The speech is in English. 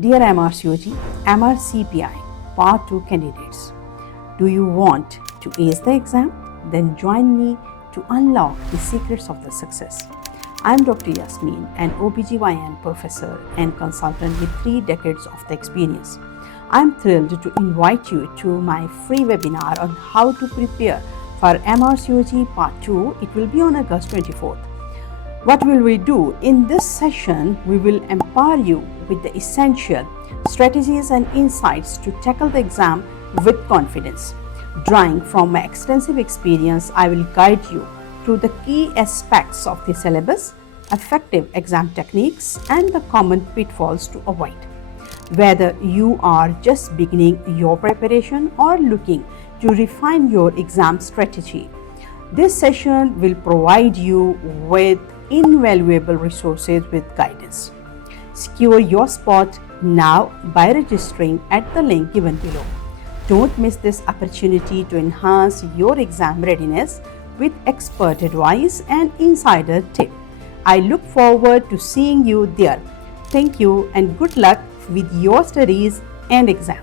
Dear MRCOG MRCPI Part 2 candidates, do you want to ace the exam? Then join me to unlock the secrets of the success. I am Dr. Yasmeen, an OBGYN professor and consultant with 3 decades of the experience. I am thrilled to invite you to my free webinar on how to prepare for MRCOG Part 2. It will be on August 24th. What will we do? In this session, we will empower you with the essential strategies and insights to tackle the exam with confidence. Drawing from my extensive experience, I will guide you through the key aspects of the syllabus, effective exam techniques, and the common pitfalls to avoid. Whether you are just beginning your preparation or looking to refine your exam strategy, this session will provide you with invaluable resources with guidance. Secure your spot now by registering at the link given below. Don't miss this opportunity to enhance your exam readiness with expert advice and insider tip. I look forward to seeing you there. Thank you and good luck with your studies and exam.